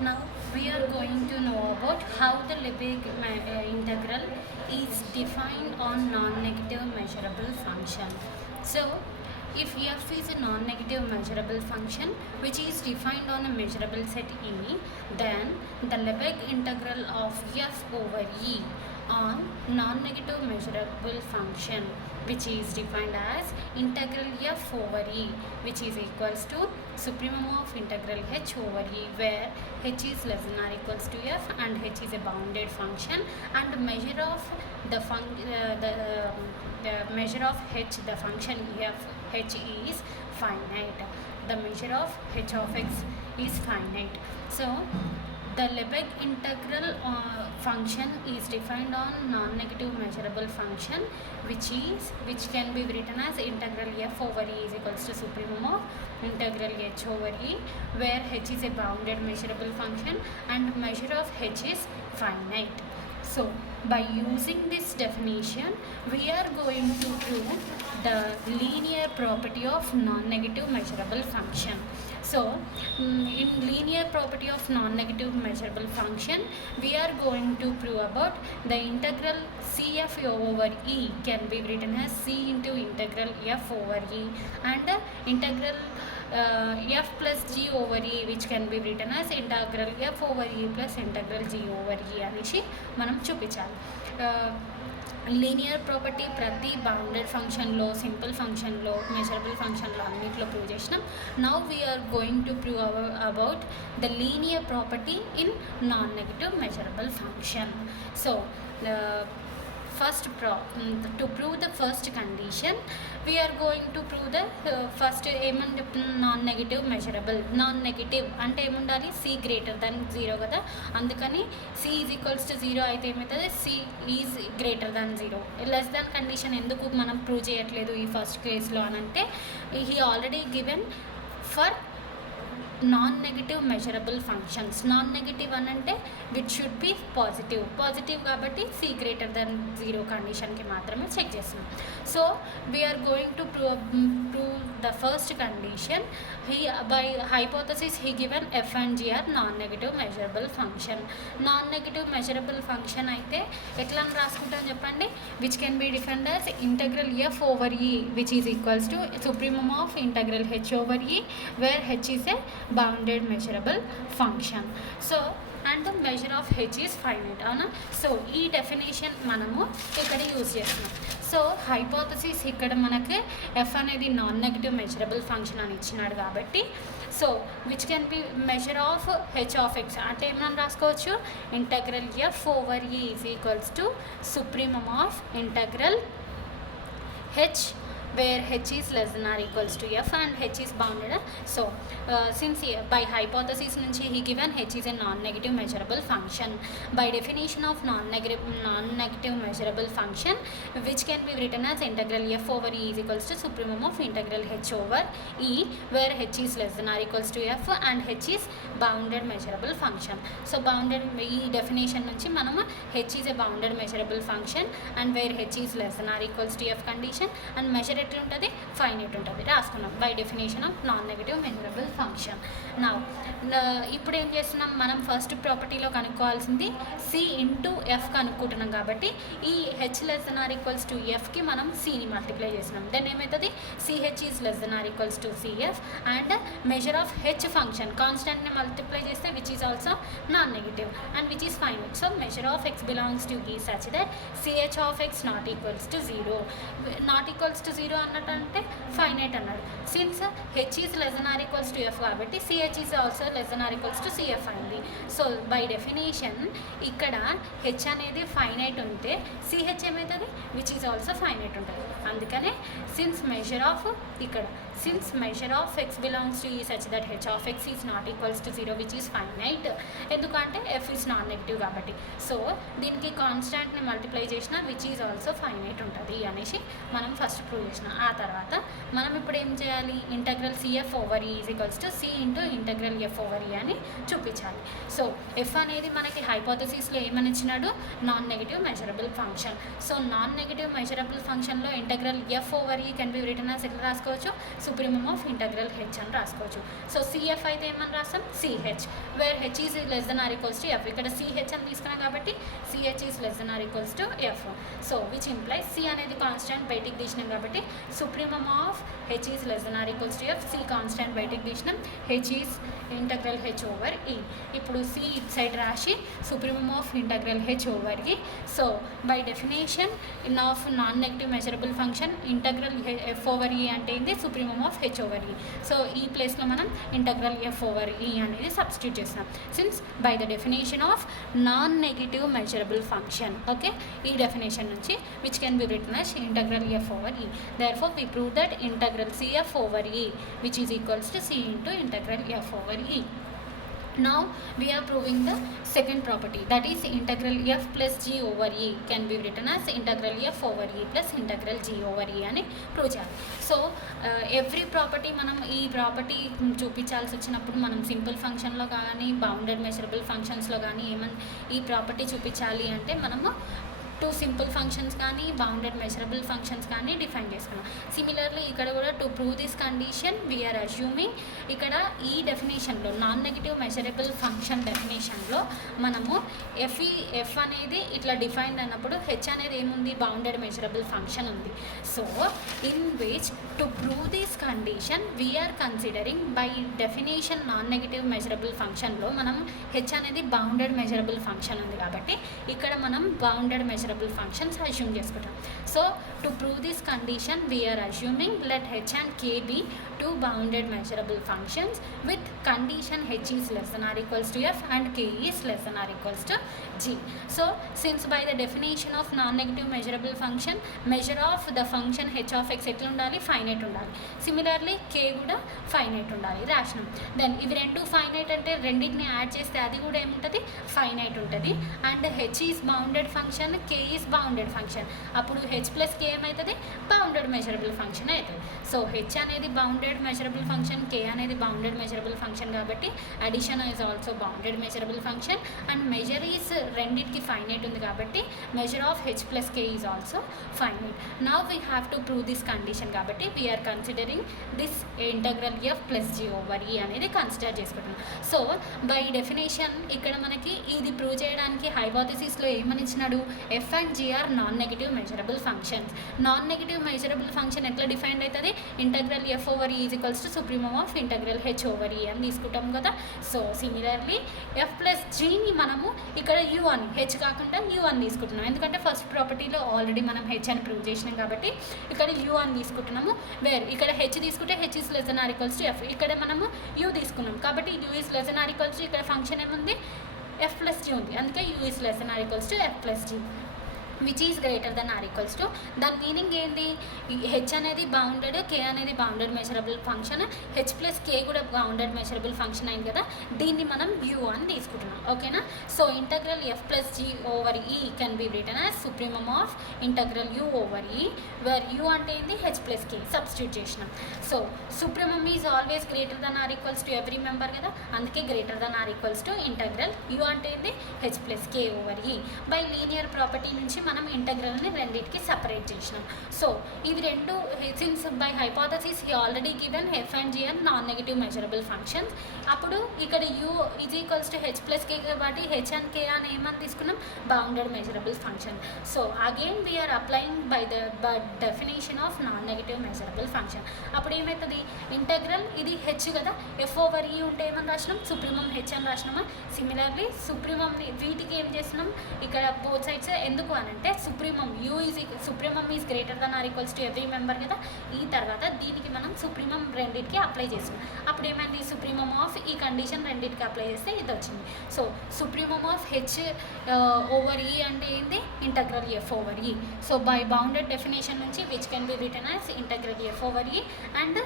Now we are going to know about how the Lebesgue integral is defined on non-negative measurable function. So if f is a non-negative measurable function which is defined on a measurable set E, then the Lebesgue integral of f over E on non-negative measurable function which is defined as integral f over E, which is equals to supremum of integral h over E, where h is less than or equals to f and h is a bounded function, and measure of the measure of h, the function f h is finite. The measure of h of x is finite. So the Lebesgue integral function is defined on non-negative measurable function which can be written as integral f over E is equals to supremum of integral h over E, where h is a bounded measurable function and measure of h is finite. So by using this definition, we are going to prove the linear property of non-negative measurable function. So in linear property of non-negative measurable function, we are going to prove about the integral cf over E can be written as c into integral f over E, and integral f plus g over E, which can be written as integral f over E plus integral g over E అనేసి మనం చూపించాలి. Linear property ప్రతి bounded ఫంక్షన్లో, simple ఫంక్షన్లో, measurable ఫంక్షన్లో అన్నింటిలో prove చేసినాం. Now we are going to prove about the linear property in non negative measurable function. So first to prove the first condition, we are going to prove the first non-negative measurable. Non-negative అంటే ఏముండాలి? c greater than 0 కదా, అందుకని c is equals to 0 అయితే ఏమవుతుంది? c is greater than 0. Less than condition ఎందుకు మనం prove చేయట్లేదు ఈ ఫస్ట్ కేసులో అని అంటే, he already given for non-negative measurable functions. Non-negative అని అంటే విచ్ షుడ్ బి పాజిటివ్ కాబట్టి c greater than 0 కండిషన్కి మాత్రమే చెక్ చేస్తున్నాం. So we are going to prove the first condition. By hypothesis he given f and g are non-negative measurable function. Non-negative measurable function అయితే ఎట్లా రాసుకుంటాం చెప్పండి? which can be defined as integral f over E, which is equals to supremum of integral h over E, where h is a bounded measurable function. So and the measure of h is finite. అవునా? So ఈ definition మనము ఇక్కడ use చేస్తున్నాం. So hypothesis ఇక్కడ మనకి F అనేది non negative measurable function అని ఇచ్చినాడు కాబట్టి, so which can be measure of H of x అంటే ఏమన్నా రాసుకోవచ్చు? Integral f over E is equals to supremum of integral H, where h is less than or equals to f and h is bounded. So since by hypothesis nunchi he given h is a non-negative measurable function, by definition of non-negative measurable function, which can be written as integral f over E is equals to supremum of integral h over E, where h is less than or equals to f and h is bounded measurable function. So bounded ఈ definition నుంచి మనము h is a bounded measurable function and where h is less than or equals to f condition and measure ఎట్లా ఉంటుంది? Finite ఉంటుంది రాసుకున్నాం by definition of non negative measurable function. నా ఇప్పుడు ఏం చేస్తున్నాం? మనం ఫస్ట్ ప్రాపర్టీలో కనుక్కోవాల్సింది సి ఇంటూ ఎఫ్ కనుక్కుంటున్నాం కాబట్టి ఈ H less than or equals to ఎఫ్కి మనం సిని మల్టిప్లై చేస్తున్నాం. దెన్ ఏమవుతుంది? CH is less than or equals to CF and measure of H function కాన్స్టెంట్ని మల్టిప్లై చేస్తే which is also non negative and which is finite. So measure of X belongs to E such that CH of X not equals to 0. Not equals to 0 అన్నట్టు అంటే finite అన్నాడు. Since H is less than or equals to F కాబట్టి CH is also less than or equals to CF అయింది. So by definition ఇక్కడ H అనేది finite ఉంటే CH ఏమవుతుంది? Which is also finite ఉంటుంది. అందుకనే since measure of X belongs to E such that H of X is not equals to 0 which is finite, ఎందుకంటే F is non negative కాబట్టి. So దీనికి కాన్స్టాంట్ని multiply చేసిన which is also finite ఉంటుంది అనేసి మనం first prove చేసిన. ఆ తర్వాత మనం ఇప్పుడు ఏం చేయాలి? Integral c f over E is equals to c into integral f over E అని చూపించాలి. సో ఎఫ్ అనేది మనకి హైపోథసిస్లో ఏమని ఇచ్చినాడు? Non negative measurable function. So non negative measurable ఫంక్షన్లో integral f over E can B return as ఎట్లా రాసుకోవచ్చు? Supremum of integral H అని రాసుకోవచ్చు. సో సిఎఫ్ అయితే ఏమని రాస్తాం, CH, where H is less than or equals to F. ఇక్కడ CH అని తీసుకున్నాం కాబట్టి CH is less than or equals to F. So which implies C అనేది కాన్స్టెంట్ బయటికి తీసినాం కాబట్టి supremum of H is less than or equals to F. C constant బయటికి తీసినాం, H is integral H over E. ఇప్పుడు C it side రాసి supremum of integral H over E. So by definition in of non negative measurable function integral f over ఈ అంటే ఏంటి, supremum of H over E. So ఈ ప్లేస్లో మనం integral f over ఈ అనేది సబ్స్టిట్యూట్ చేస్తున్నాం, since by the definition of non negative measurable function. Okay, ఈ డెఫినేషన్ నుంచి which can be return as integral f over ఈ. therefore we prove that integral cf over e which is equals to c into integral f over e. Now we are proving the second property, that is integral f plus g over e can be written as integral f over e plus integral g over e అని prove చేయాలి. So every property మనం ఈ property చూపించాల్సి వచ్చినప్పుడు మనం simple ఫంక్షన్లో కానీ bounded measurable ఫంక్షన్స్లో కానీ ఏమన్నా ఈ ప్రాపర్టీ చూపించాలి అంటే మనము టూ సింపుల్ ఫంక్షన్స్ కానీ బౌండెడ్ మెజరబుల్ ఫంక్షన్స్ కానీ డిఫైన్ చేసుకున్నాం. సిమిలర్లీ ఇక్కడ కూడా to prove this condition we are assuming ఇక్కడ ఈ డెఫినేషన్లో నాన్ నెగిటివ్ మెజరబుల్ ఫంక్షన్ డెఫినేషన్లో మనము ఎఫ్ అనేది ఇట్లా డిఫైన్డ్ అన్నప్పుడు హెచ్ అనేది ఏముంది, బౌండెడ్ మెజరబుల్ ఫంక్షన్ ఉంది. So in which to prove this condition we are considering by definition non negative measurable ఫంక్షన్లో మనం హెచ్ అనేది బౌండెడ్ మెజరబుల్ ఫంక్షన్ ఉంది కాబట్టి ఇక్కడ మనం బౌండెడ్ మెజరబుల్ functions assume చేసుకుంటాం. So to prove this condition we are assuming let h and k be two bounded measurable functions with condition h is less than or equals to f and k is less than or equals to g. So since by the definition of non-negative measurable function measure of the function h of x ఎట్లా ఉండాలి, finite ఉండాలి. Similarly k కూడా finite ఉండాలి రాసినాం. Then ఇవి రెండు finite అంటే రెండింటిని add చేస్తే అది కూడా ఏముంటుంది, ఫైనైట్ ఉంటుంది. And h is bounded function, k is bounded function. అప్పుడు h ప్లస్ k ఏమవుతుంది, బౌండెడ్ మెజరబుల్ ఫంక్షన్ అవుతుంది. సో h అనేది బౌండెడ్ మెజరబుల్ ఫంక్షన్, k అనేది బౌండెడ్ మెజరబుల్ ఫంక్షన్ కాబట్టి addition is also bounded measurable function. And measure is రెండింటికి finite ఉంది కాబట్టి measure of h plus k is also finite. Now we have to prove this condition కాబట్టి we are considering this integral F plus g over ఈ అనేది consider చేసుకుంటున్నాం. So by definition ఇక్కడ మనకి ఇది ప్రూవ్ చేయడానికి హైపోథెసిస్లో ఏమని ఇచ్చినాడు, f and g are non negative measurable functions. Non negative measurable function ఎట్లా డిఫైన్డ్ అవుతుంది, integral f over E is equals to supremum of integral H over E అని తీసుకుంటాం కదా. సో సిమిలర్లీ ఎఫ్ ప్లస్ జీని మనము ఇక్కడ యూ అని, H కాకుండా యూ అని తీసుకుంటున్నాం. ఎందుకంటే ఫస్ట్ ప్రాపర్టీలో ఆల్రెడీ మనం హెచ్ అని ప్రూవ్ చేసినాం కాబట్టి ఇక్కడ యూ అని తీసుకుంటున్నాము. వేర్ ఇక్కడ హెచ్ తీసుకుంటే H is less than or equals to F, ఇక్కడ మనము యూ తీసుకున్నాం కాబట్టి U is less than or equals to ఇక్కడ ఫంక్షన్ ఏముంది, ఎఫ్ ప్లస్ జీ ఉంది. అందుకే U is less than or equals to F plus G which is greater than or equals to. దాని meaning ఏంటి, హెచ్ అనేది bounded, K అనేది bounded measurable function, H plus K కూడా bounded measurable function అయింది కదా, దీన్ని మనం యూ అని తీసుకుంటున్నాం. ఓకేనా. So integral F plus g over E can be written as supremum of integral u over E, where u అంటే ఏంది, హెచ్ ప్లస్ కే సబ్స్టిట్యూట్ చేసినాం. So supremum is always greater than or equals to every member కదా, అందుకే greater than or equals to integral u అంటే ఏంది, h plus k over E. By linear property నుంచి మనం ఇంటగ్రల్ని రెండింటికి సపరేట్ చేసినాం. సో ఇవి రెండు since by hypothesis he already given f and g and non negative measurable functions. అప్పుడు ఇక్కడ u is equals to h plus k కాబట్టి హెచ్ అండ్ కే అని ఏమని తీసుకున్నాం, bounded measurable function. So again we are applying by the definition of non negative measurable function. అప్పుడు ఏమవుతుంది, integral ఇది H కదా, ఎఫ్ ఓవర్ ఈ ఉంటే ఏమని రాసినాం, సుప్రీమమ్ హెచ్ అని రాసినామా. సిమిలర్లీ సుప్రీమమ్ని వీటికి ఏం చేస్తున్నాం, ఇక్కడ బోత్ సైడ్స్ ఎందుకు అని అంటే supremum supremum is greater than or equals to every member కదా, ఈ తర్వాత దీనికి మనం సుప్రీమమ్ రెండింటికి అప్లై చేస్తున్నాం. అప్పుడు ఏమైంది, సుప్రీమమ్ ఆఫ్ ఈ కండిషన్ రెండింటికి అప్లై చేస్తే ఇది వచ్చింది. So supremum of H over ఈ అంటే ఏంది, integral f over E. So by bounded definition నుంచి which can be written as integral f over ఈ and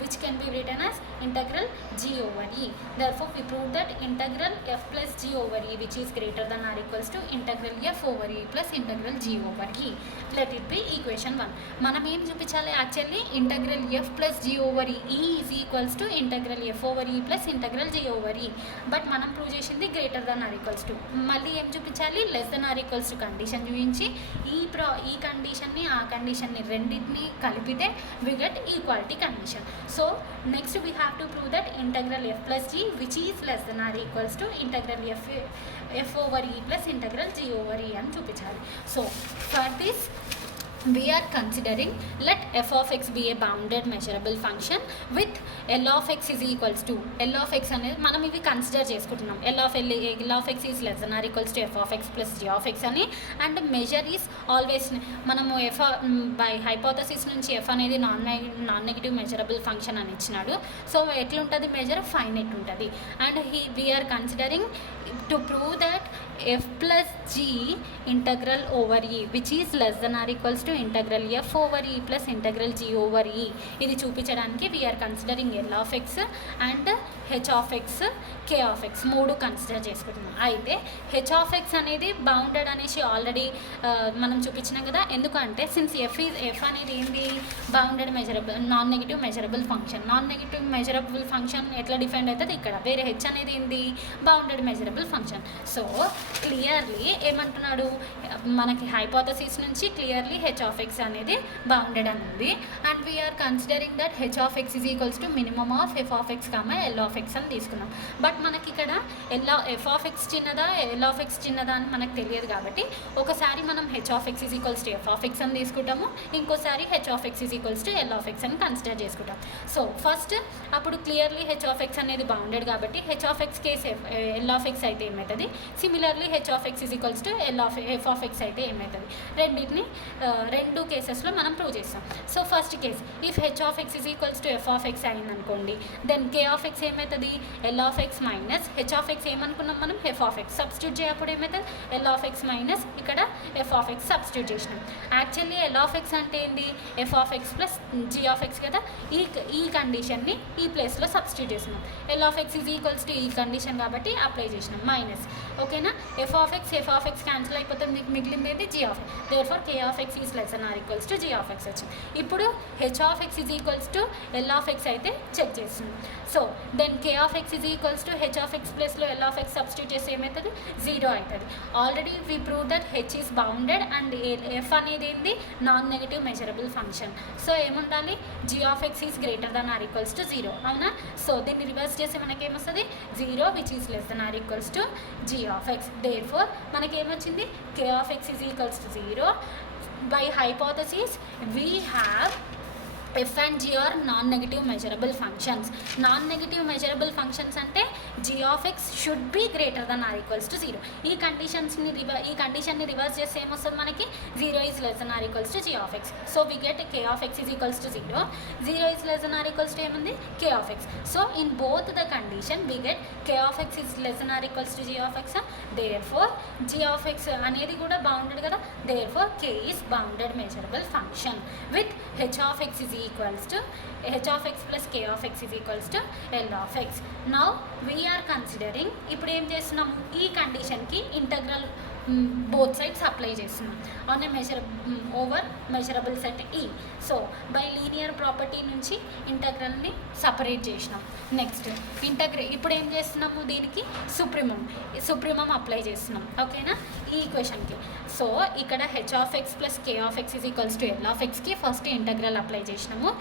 which can be written as integral g over e. Therefore we prove that integral f plus g over e which is greater than or equals to integral f over e plus integral g over e. Let it be equation 1. మనం ఏం చూపించాలి, actually integral F plus g over E is equals to integral f over E plus integral g over E. But మనం prove చేసింది greater than or equals to. మళ్ళీ ఏం చూపించాలి, less than or equals to condition చూపించి ఈ కండిషన్ని ఆ కండిషన్ని రెండింటిని కలిపితే we get equality condition. So next we have to prove that integral f plus g which is less than or equals to integral f over e plus integral g over e అని చూపించాలి. So for this we are considering let f of x be a bounded measurable function with L of x is equals to L of x అనేది మనం ఇవి consider చేసుకుంటున్నాం. L of x is less than or equals to f of x plus g of x అని. And measure is always మనము f by hypothesis నుంచి f అనేది non negative measurable function అని ఇచ్చినాడు. సో ఎట్లుంటుంది మెజర్ ఫైనైట్ ఉంటుంది. And we are considering to prove that f plus g integral over e which is less than or equals to integral f over e plus integral g over e. ఇది చూపించడానికి we are considering L of x and h of x, k of x మూడు consider చేసుకుంటున్నాం. అయితే h of x అనేది bounded అనేసి already మనం చూపించినాం కదా. ఎందుకంటే సిన్స్ f అనేది ఏంది bounded measurable non negative measurable function. Non negative measurable function ఎట్లా డిఫైన్ అవుతుంది ఇక్కడ, వేరే h అనేది ఏంది bounded measurable function. So clearly ఏమంటున్నాడు మనకి హైపోథసిస్ నుంచి క్లియర్లీ హెచ్ ఆఫ్ ఎక్స్ అనేది బౌండెడ్ అని ఉంది. And we are considering that H of X is equals to minimum of F of X comma L of X అని తీసుకున్నాం. బట్ మనకి ఇక్కడ ఎఫ్ ఆఫ్ ఎక్స్ చిన్నదా ఎల్ ఆఫ్ ఎక్స్ చిన్నదా అని మనకు తెలియదు కాబట్టి ఒకసారి మనం H of X is equals to f of X అని తీసుకుంటాము, ఇంకోసారి H of X is equals to l of X అని కన్సిడర్ చేసుకుంటాం. సో ఫస్ట్ అప్పుడు క్లియర్లీ హెచ్ ఆఫ్ ఎక్స్ అనేది బౌండెడ్ కాబట్టి H of X case L of x అయితే ఏమవుతుంది, similarly H of X is equals to f of x అయితే ఏమవుతుంది. రెండింటిని రెండు కేసెస్లో మనం ప్రూవ్ చేస్తాం. So first case if h of X is equals to f of x అయిందనుకోండి, దెన్ కే ఆఫ్ ఎక్స్ ఏమవుతుంది l of x minus h of x ఏమనుకున్నాం మనం ఎఫ్ ఆఫ్ ఎక్స్ సబ్స్టిట్యూట్ చేయప్పుడు ఏమవుతుంది ఎల్ ఆఫ్ ఎక్స్ మైనస్ ఇక్కడ f of x substitute చేసినాం. Actually l of x అంటే ఏంటి f of x plus g of x కదా. ఈ కండిషన్ని ఈ ప్లేస్లో సబ్స్టిట్యూట్ చేసినాం. L of X is equals to ఈ కండిషన్ కాబట్టి అప్లై చేసినాం మైనస్. ఓకేనా, ఎఫ్ ఆఫ్ ఎక్స్ క్యాన్సిల్ అయిపోతుంది, మీకు మిగిలింది ఏంటి g of x. Therefore k of X is less than or equals to g of x వచ్చింది. ఇప్పుడు h of X is equals to l of x అయితే check చేస్తున్నాం. So then k of X is equals to H of x ప్లస్లో l of x substitute చేస్తే ఏమవుతుంది zero అవుతుంది. Already we prove that h is bounded and f అనేది ఏంది non negative measurable function. So ఏముండాలి g of X is greater than or equals to zero, అవునా. So దీన్ని reverse చేస్తే మనకి ఏమొస్తుంది zero which is less than or equals to g of x. Therefore మనకి ఏమొచ్చింది k of X is equals to zero. By hypothesis we have f and g are non-negative measurable functions. Non-negative measurable functions అంటే g of x should be greater than or equals to 0. ఈ కండిషన్ని reverse చేస్తే ఏమొస్తుంది మనకి 0 is less than or equals to g of x. So we get k of x is equals to 0. 0 is less than or equals to ఏముంది k of x. So in both the condition we get k of x is less than or equals to g of x. Therefore g of x అనేది కూడా bounded కదా. Therefore k is bounded measurable function with h of x is equals to h of x plus k of x is equals to L of x. Now we are considering ఇప్పుడు ఏం చేస్తున్నాము ఈ కండిషన్కి integral both sides apply చేస్తున్నాం on a over measurable set ఈ. So by linear property నుంచి ఇంటగ్రల్ని separate చేసినాం. Next ఇప్పుడు ఏం చేస్తున్నాము దీనికి సుప్రీమం అప్లై చేస్తున్నాం, ఓకేనా ఈ ఈక్వేషన్కి. సో ఇక్కడ h of x plus k of X is equals to l of ఎక్స్కి ఫస్ట్ ఇంటగ్రల్ అప్లై చేసినాము.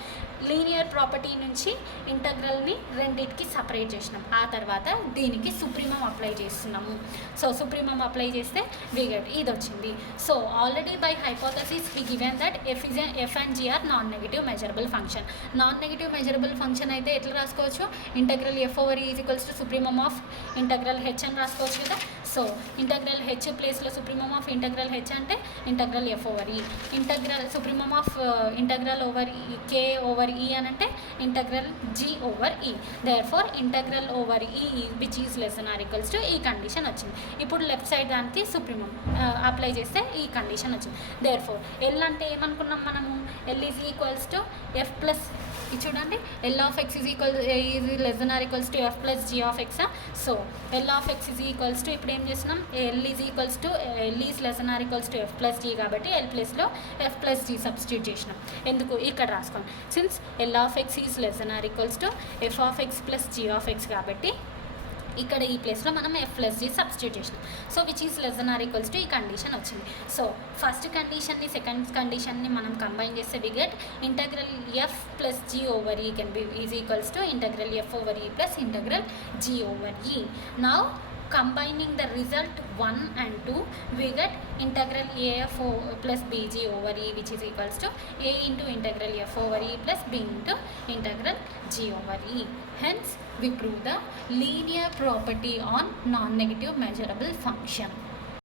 లీనియర్ ప్రాపర్టీ నుంచి ఇంటగ్రల్ని రెండింటికి సపరేట్ చేసినాం. ఆ తర్వాత దీనికి సుప్రీమం అప్లై చేస్తున్నాము. సో సుప్రీమం అప్లై చేస్తే we get ఇది వచ్చింది. So already by hypothesis we given that f and g are non-negative measurable function. Non-negative measurable function అయితే ఎట్లా రాసుకోవచ్చు integral f over e is equals to supremum of integral h అని రాసుకోవచ్చు కదా. సో ఇంటగ్రల్ h ప్లేస్లో సుప్రీమం ఆఫ్ ఇంటగ్రల్ h అంటే integral f over e. Integral supremum of integral over k over e అని అంటే integral g over e. Therefore integral over e which is less than or equals to ఈ condition వచ్చింది. ఇప్పుడు left side దానికి supremum apply చేస్తే ఈ condition వచ్చింది. Therefore L అంటే ఏమనుకున్నాం మనము l is equals to F plus ఇది చూడండి l of X is equal is less than or equals to F plus g of x. So l of X is equals to ఇప్పుడు ఏం చేస్తున్నాం l is equals to l is less than or equals to F plus g కాబట్టి l ప్లస్లో f plus g substitute చేసినాం. ఎందుకు ఇక్కడ రాసుకోండి since l of X is less than or equals to f of x plus g of x కాబట్టి ఇక్కడ ఈ ప్లేస్లో మనం f ప్లస్ g సబ్స్టిట్యూట్ చేసినాం. So which is less than or equals to ఈ కండిషన్ వచ్చింది. సో ఫస్ట్ కండిషన్ని second కండిషన్ని మనం కంబైన్ చేస్తే we get integral f plus g over e can be is equals to integral f over e plus integral g over e. Now combining the result 1 and 2, we get integral af plus bg over e, which is equals to a into integral f over e plus b into integral g over e. Hence we prove the linear property on non-negative measurable function.